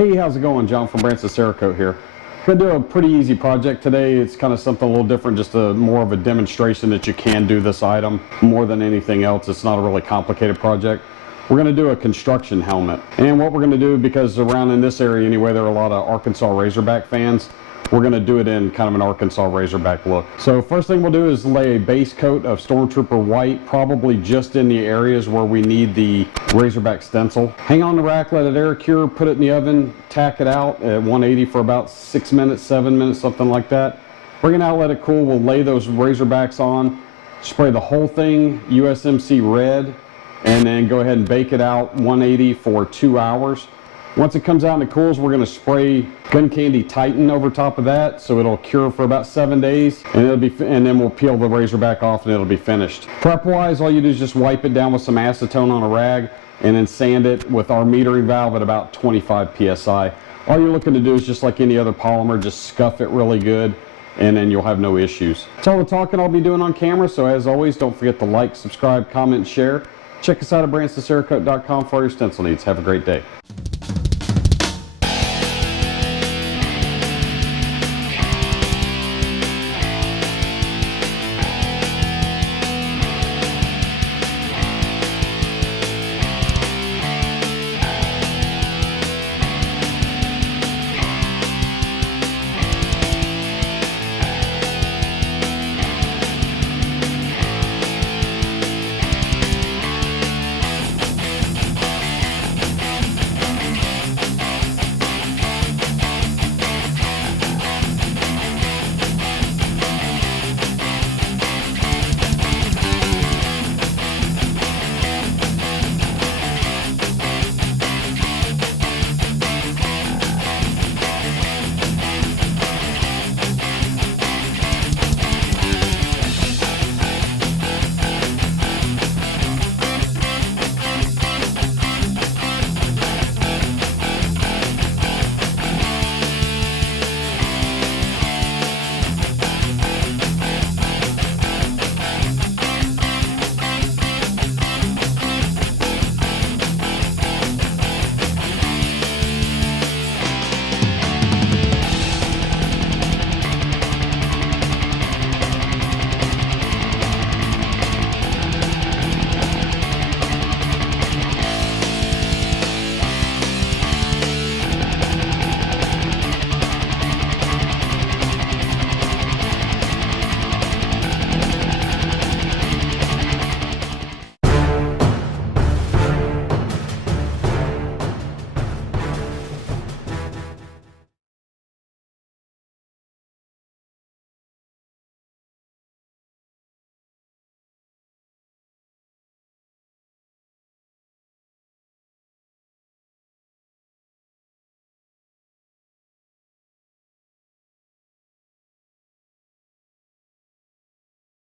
Hey, how's it going? John from Branson Cerakote here. Gonna do a pretty easy project today. It's kind of something a little different, just more of a demonstration that you can do this item. More than anything else, it's not a really complicated project. We're gonna do a construction helmet. And what we're gonna do, because around in this area anyway, there are a lot of Arkansas Razorback fans, we're going to do it in kind of an Arkansas Razorback look. So first thing we'll do is lay a base coat of Stormtrooper white, probably just in the areas where we need the Razorback stencil. Hang on the rack, let it air cure, put it in the oven, tack it out at 180 for about 6 minutes, 7 minutes, something like that. Bring it out, let it cool. We'll lay those Razorbacks on, spray the whole thing USMC red, and then go ahead and bake it out 180 for 2 hours. Once it comes out and it cools, we're going to spray Gun Candy Titan over top of that, so it'll cure for about 7 days, and then we'll peel the Razorback off and it'll be finished. Prep wise, all you do is just wipe it down with some acetone on a rag and then sand it with our metering valve at about 25 psi. All you're looking to do is, just like any other polymer, just scuff it really good, and then you'll have no issues. That's all the talking I'll be doing on camera, so as always, don't forget to like, subscribe, comment, and share. Check us out at bransoncerakote.com for all your stencil needs. Have a great day.